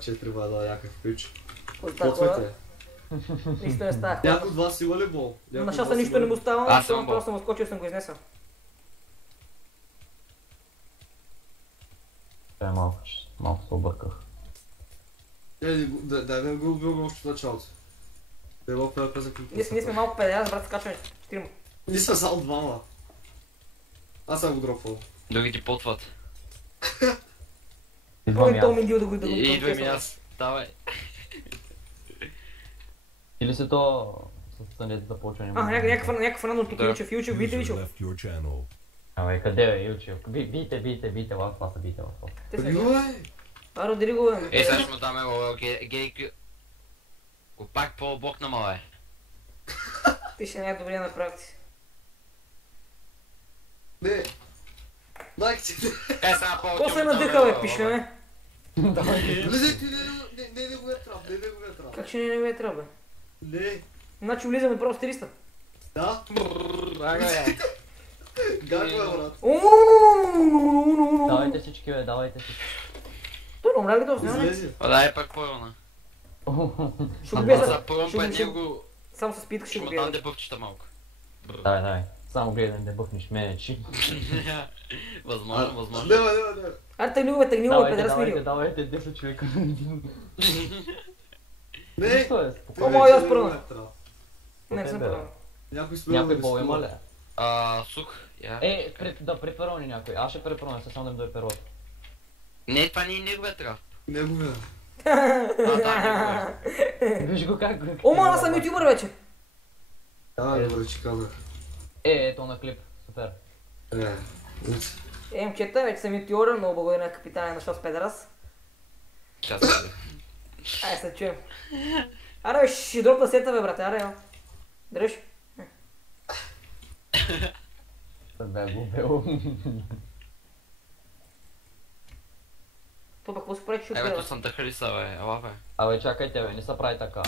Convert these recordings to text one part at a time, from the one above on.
4 бада, някакъв пич. Гответе. Нищо не става. Някой от вас има ли бол? На шоса нищо не му става, Аз съм бол. просто съм отскочил и съм го изнесъл. Чай малко се обърках. Дай да го убил още в началото. Да го пепе за клипа. Ние сме малко педея, брат, скачваме 4. Ние сме само двама. Аз съм го дропвал. Други ти потват. Идвам Той аз. ми дил да го Идвам и аз. Давай. Или се то с сънете започва Някакъв рандом тук Илчев, видите Илчев? Абе, къде е Илчев? Бийте лав паса, бийте лав паса. Те са Ой! Аро, дали го бе? Ей, сега ще му даме лол, гейки. Го пак по-блок на мале. Ти ще не е добре на практика. Не! Майк ти! Е, сега по-блок. Какво се надъха бе, пишляме? Влизай ти, не го ветрам, не го ветрам. Как ще не ме трябва бе? Не! Значи влизаме право с 300. Да? Ага, бе. Как го е, брат? Давайте всички бе, давайте всички. Той не умря ли този, няма ли? Излези. Дай пак по-рана. Ще го бия За първом път ще- него Само с питка ще ще го му бия. дам дебъвчета малко. Давай. Само гледай да бъхнеш мене, чи. Възможно. Няма. Аре, тъгни го бе, педерас мирил. Давайте 10 човека. Не! Що е? О, мой, аз Не първо. го ветрам. Не съм първо. Някой спира Някой да бол рискува. има ли? Сух. Да преперони някой. Аз ще препероня, само да им дойде перото. Не, това не е неговия трап. Не го видя. Да, Виж го как го. О, мана, аз съм ютубър вече. Добре, че казах. Ето на клип. Супер. Емчета, вече съм ютубър, много благодаря на капитана на шос педерас. Чакай. Ай, се чуем. Аре, бе, ще дропна сета бе, брате, аре, дръж. Бе го бил. То пък какво се прави, че Ебето отива? съм тъхалиса, бе. Ела, бе. Абе чакайте бе, не се прави така.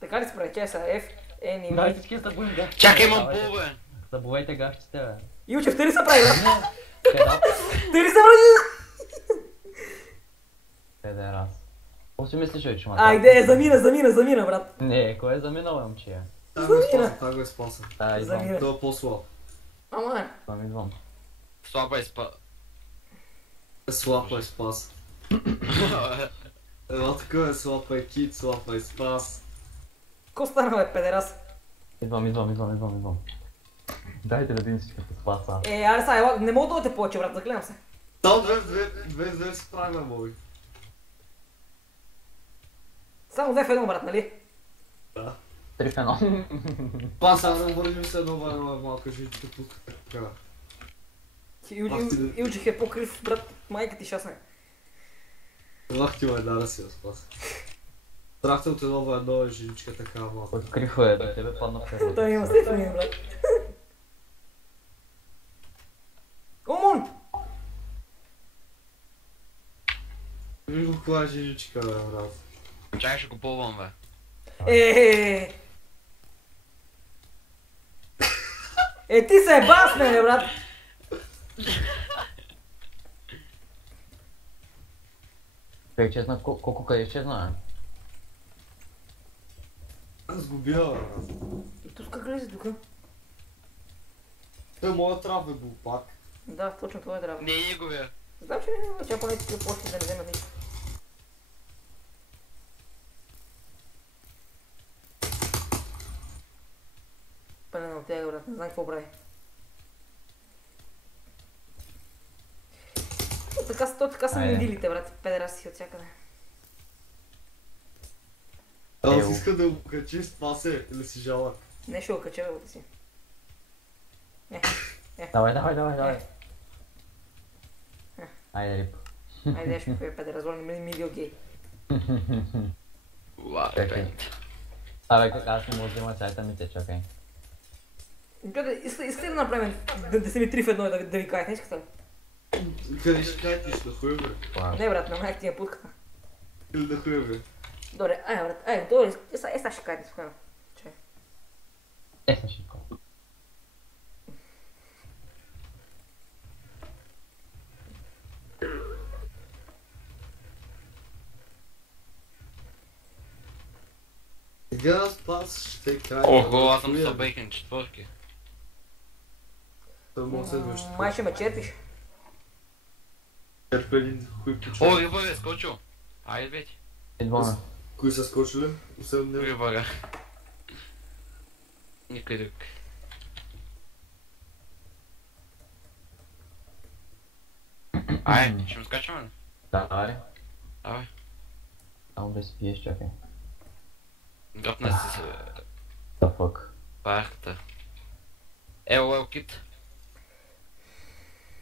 Така ли се прави? Чай са, F, N и Дай M. всички да бъдем гащите. Чакай, имам бул, бе. Забувайте гащите бе. Илчев, търи се прави, брат. Педал. Търи се прави! Педерас. Какво си мислиш, бе, че ма? Айде, замина, брат. Не, кой е заминал, момче? Това го е спаса. Да, идвам. Замина. Той е по-слаб. Ама, Идвам. Слаба е спа. Слаб е спас. Ела така е слаб е кит, слаб е спас. ко стана, бе, педерас? Идвам. Дайте да видим всички с спаса. Аре, са, ела, не мога да дойдете повече, брат, заклевам се. Само две си правим, моби. Само 2 в 1, брат, нали? Да. 3 в 1. Паса, да върнем се едно малка жичка тук. Така. Илчев е по-крив, брат, майка ти шасне. Лах ти ме да си я спаса. Трахте от едно жичка така малко. Открихо е, да тебе падна в перото. Той има Стефани, брат. Омон! Виж го коя е жичка, бе, брат. Чакай, ще го пълвам, бе. Ти се е бас, мене, брат! Той изчезна, колко къде изчезна, Аз го бия, бе, брат. Тук как лезе тук? Той моят трав е бил пак. Да, точно това е трябва. Не е неговия. Знам, че не че поне ти почне да не вземат нищо. Пълен от тях, брат, не знам какво прави. Така са мудилите, брат, педераси от всякъде. Аз иска да го качи, спасе или си жалък. Не ще го кача, бе, ти си. Давай. Айде рип. Айде, ще пее педераз, милио гей. Уау, Чакай. бе. Абе, как аз не мога да взема сайта ми те, чакай. Искате да направим да се ми 3 в 1 да ви кажете, не искате ли? Къде ще кажете, ще да хуя, бе? Не, брат, намерях ти я путката. Или да хуя, бе? Добре, брат, добре, сега ще кажете, спокойно. Чай. Са шико. Сега Спас ще каже... Ого, аз съм с бейкен четвърки. Той може да следваш. Май ще ме черпиш. Черпи един хуй почва. О, Ривър е скочил. Айде вече. Идваме. Кои са скочили? Освен него. Ривъра. Никой друг. Ай, ще му скачаме ли? Да, аре. Давай. Само да си пиеш, чакай. Гръпна си се Да, фък. парката. Ел, кит.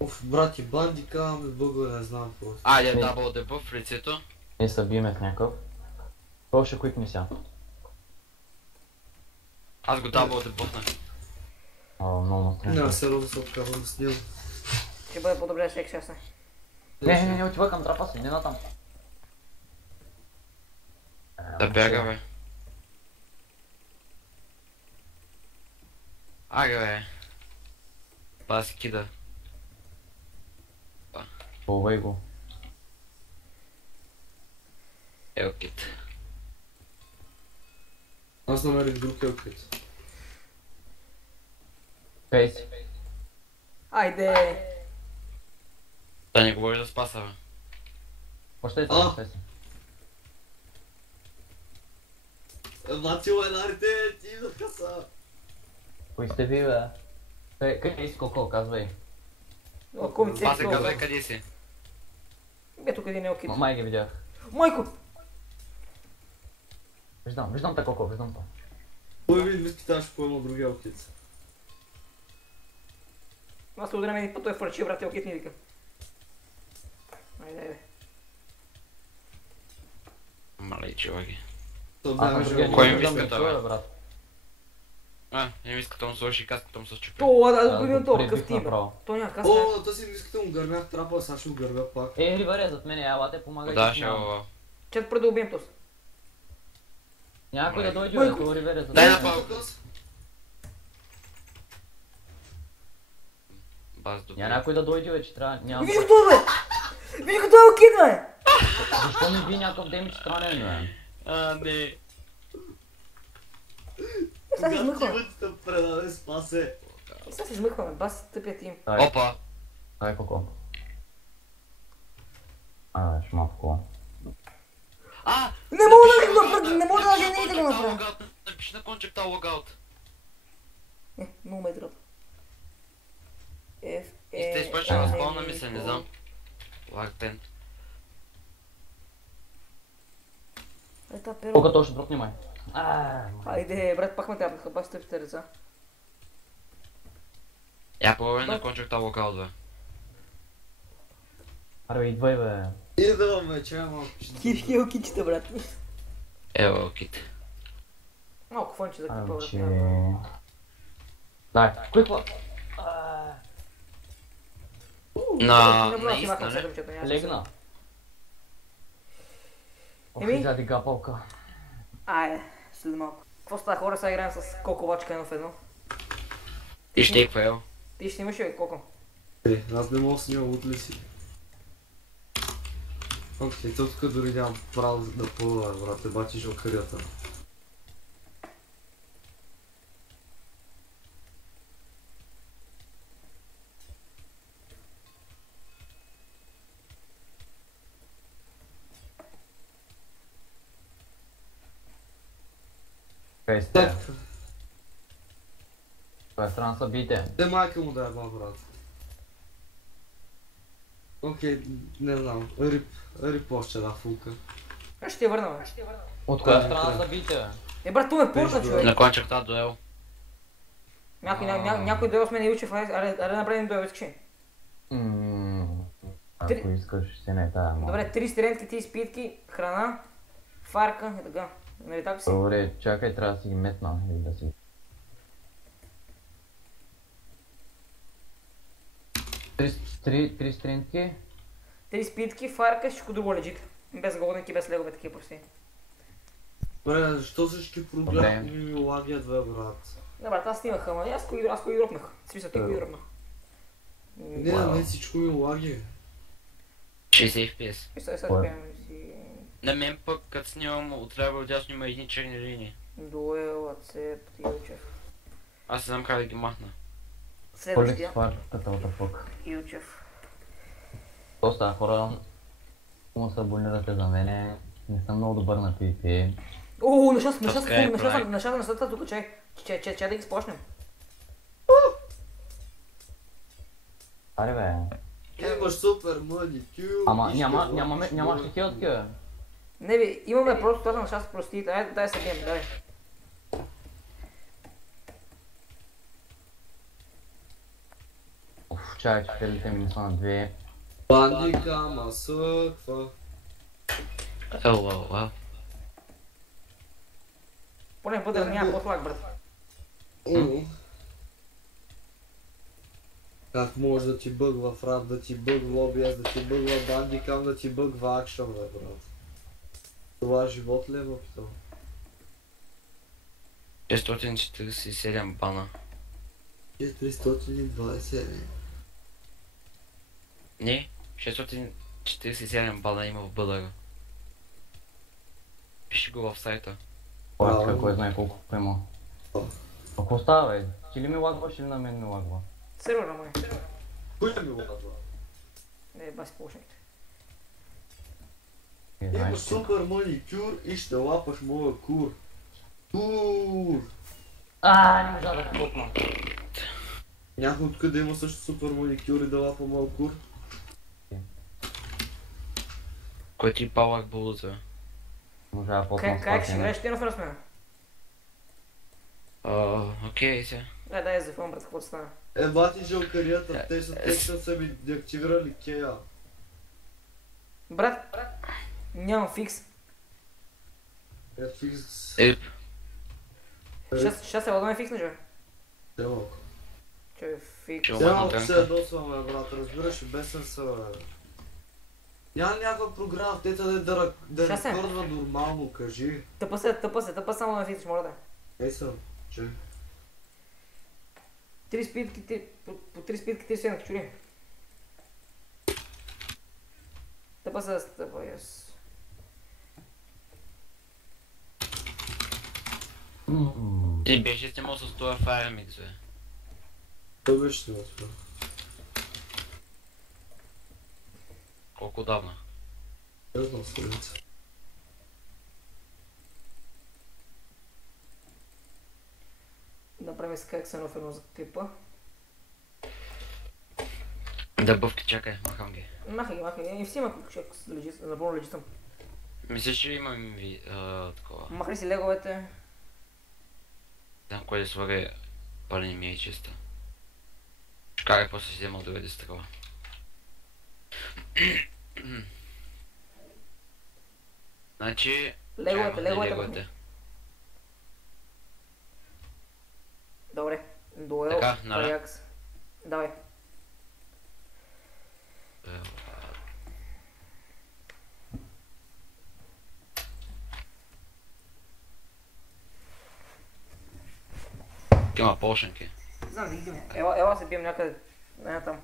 Оф, брати, банди каваме бъга, не знам просто. Айде, дабл дебъф в лицето. Ние се биеме в някакъв. Какво ще куикни сега? Аз го дабл дебъфнах. Много странно. Няма се рода се откавам с него. Ще бъде по-добре всеки час. Не, отива към трапа си, не натам. Да бяга, бе. Айде, бе. Паси кида. Полвай го. Ел, кит. Аз намерих друг елкит. Пей си. Айде! Да не говори да спаса, бе. Още ли А. пей си? Матил енарите, ти идваха са. Кои сте ви, бе? Къде си Коко, казвай. О, кумице, Паси, казвай къде си. Ето къде не е окей. Май ги видях. Майко! Виждам те Коко, виждам те. Кой ви мисли, че ще поема други елкит? Аз се удрям един път, той е фърчи, брат, окей, ни вика. Айде. Малей, чуваги. То Аз бяха на другия Кой жълто. ми виждам виска, да бе? чуя, брат. Не ми иска, му сложи каската, му се чупи. То, аз го Аз видим го това, пребих какъв тим, бе. направо. То няма каска. О, то си мискате му гърмях трапа, сега ще го гърмя пак. Риваре, зад мене, ела те помагай. Да, че ще нямам. го... Чет пред да убием този. Някой да дойде, Майко. бе, то Риваре зад Дай мене. на пал. Баз добре. Няма някой да дойде, бе, че трябва... Нямам... Виж го това, бе! Виж го това, окей, бе! Защо ми би някакъв демидж странен, бе? Не. Сега се Когато измъкваме. имате да предаде Спасе. Сега се измъкваме, бас тъпия тим. Дай, Опа. дай Коко. Шматко. Не мога да го направя, не мога да не да го направя. Напиши на кончепта логаут. Много ме дръпа. F, И сте изпочнали на спална мисля, не знам. Лагтен. Ета перо. Колко точно дропни май? Айде, брат, пак ме трябваха, бас тъпите деца. Я пробвай на кончепта логаут, бе. Аре, идвай, бе. Идваме, че малко. Хил кичета, брат. Ево, кит. Малко фонче за купа, брат. Че... Дай, кой хла? Наистина, не? Легна. Еми? Ох, изяди гапалка. Айде, след малко. Какво става, хора, сега играем с Коковачка едно в едно. И ще и поел. Ти ще имаш ли Коко? Аз не мога да снимам от ли си. Окей, то тук дори нямам право да плува, брат, е бачи жълкарията. Кай сте? Коя страна са бите? Де майка му да е брат. Окей, не знам, рип още една фулка. Аз ще ти я върна, бе. От коя страна са бите, бе? Е, брат, ту ме порта, човек. На кончепта дуел. Някой дуел с мен учи, аре да направим дуел, искаш ли? Ако искаш, си не тая, мога. Добре, 3 стрелки, 3 спитки, храна, фарка и така. Нали така си? Добре, чакай, трябва да си ги метна и да си... Три стринки. 3 спитки, фарка, всичко друго лежит. Без голденки, без легове, такива прости. Бре, защо всички проблеми ми лагят, бе, брат? Не, брат, аз снимах, ама аз го и дропнах. В смисъл, ти го и дропнах. Не, не, всичко ми лаги. 60 FPS. И сега гледам си... На мен пък, като снимам, отляво отдясно има едни черни линии. Дуел, Ацет, Илчев. Аз не знам как да ги махна. Следващия. Поликсварката, what the fuck. Илчев. То става хора, му се абонирате за мене, не съм много добър на PvP. О, Subscribe, like. нещата са тук, чай да ги спочнем. Аре бе. Имаш супер маникюр. Ама и ще нямаш моя такива такива. Не бе, имаме просто това на част прости. Дай се бием, дай. Уф, чай, че целите ми са на две. Бандика, ма съква. Ела. Поне бъде да няма по-слаг, брат. Как може да ти бъгва фрат, да ти бъгва OBS, да ти бъгва бандикам, да ти бъгва акшън, бе, брат. Това живот ли е, въпитал? 647 бана. 420. Не, 647 бана има в бъдъра. Пиши го в сайта. Поръчка, кой знае колко има. Какво става, бе? Ти ли ми лагваш или на мен ми лагва? Сервера май. Кой ми го казва? Не, баси полушните. Имаш супер маникюр и ще лапаш моя кур. Кур! Не можа да хлопна. Някой откъде има също супер маникюр и да лапа моя кур? Кой ти палак булута? Можа да хлопна Как ще играеш ти на фръсмена? Окей сега. Дай за фон, брат, какво стана? Бати жалкарията, те са ми деактивирали кея. Брат, нямам фикс. Фикс. Еп. Щас се ладаме фикс, не же? Те малко. Че фикс. Чо? Те малко Танка. се ядосваме, брат, разбираш, бесен са, бе. Няма някаква програма, те да Щас е. рекордва нормално, кажи. Тъпа само на фикс, моля да. Ей съм, че? 3 спидки, по 3 спидки, 3 седмки, чури. Тъпа, yes. Ти беше снимал с това Firemix, бе. Той беше снимал това. Колко давна? Не знам седмица. Направим Sky Xenoph едно за клипа. Да бъвки, чакай, махам ги. Махай ги. И взима човек, напълно лежи съм. Мисля, че имам такова. Махай си леговете. Знам кой да слага палени ми е чиста. Чакай, после си взема доведе с такова. Значи... Леговете. Добре. Дуел. Така, нали? Аякс. Давай. Има полшенки. Знам, да идем. Ела се бием някъде. Не там.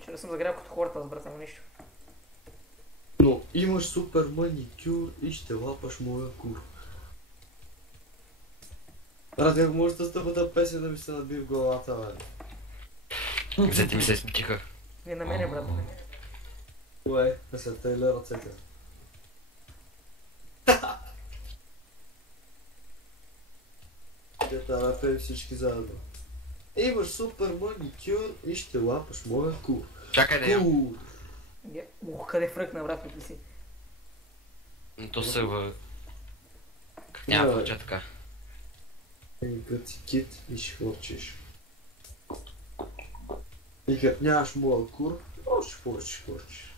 Вчера съм загрял като хората с брата, но нищо. Но имаш супер маникюр и ще лапаш моя кур. Брат, как може да стъпата песен да ми се наби в главата, бе? Взете ми се смитиха. Не на мене, брат. Кое? Да се тейле ръцете. Те тарапе всички заедно. Имаш супер маникюр и ще лапаш моя кур. Чакай да ям. Кур! Къде фръкна, брат, мисли си. То сървър... Как няма получа така. Като си кит и ще хлопчеш. И като нямаш моя кур, още повече ще хлопчеш.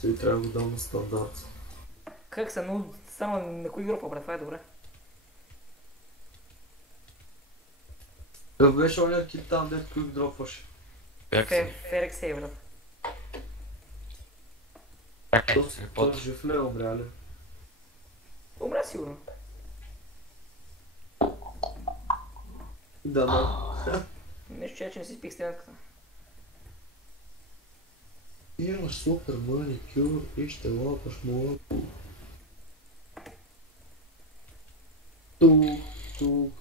Той трябва да го дам на стандарт. Как са, но само на кои група, брат, това е добре. Да беше оня кит там, дето куик дропваше. Бях се. Ферекс е, брат. Чакай, Той репот. жив ли е, умря ли? Умря сигурно. Да, да. Нещо че не си спих стенатката. Имаш супер маникюр и ще лапаш моето. Тук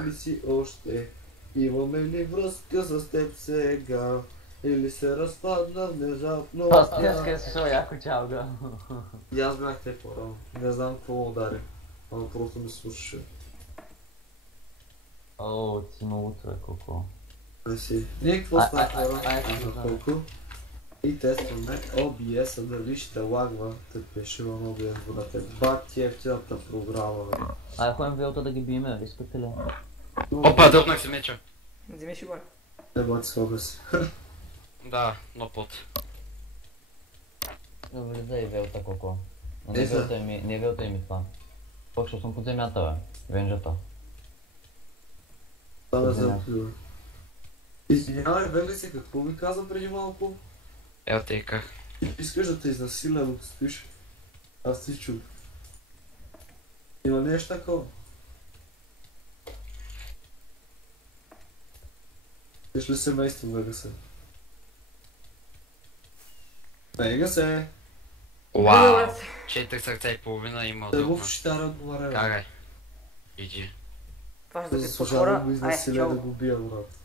ли си още? Имаме ли връзка с теб сега? Или се разпадна внезапно? Това днеска е слушал яко чалга. И аз бях те по-рано. Не знам какво удари. Ама просто ми слушаше. О, ти много утре, колко. Не си. Ние какво става хора? да. На колко? И тестваме OBS-а дали ще лагва. Те пише в OBS, брате. Бак ти ефтината програма, бе. Ай, ходим вилта да ги биеме, искате ли? Опа, дърнах се меча. Вземи си го. Не бъде с OBS. Да, но пот. Влиза и вилта, колко. Но Е, са. не вилта ми това. Почвал съм под земята, бе. Венжата. Това да се оплюва. Извинявай, Вели се, какво ми каза преди малко? Ел тейка. Искаш да те изнасиля, докато спиш? Аз ти чух. Има нещо такова. Виж ли семейство, Вега се? Вега се! Вау! 4 сърца и половина има Те го друг. в щитара отговаря. Карай. Иди. Това ще Да да ти заслужава да подхора. го Ай, изнасиля да чао. го бия, брат.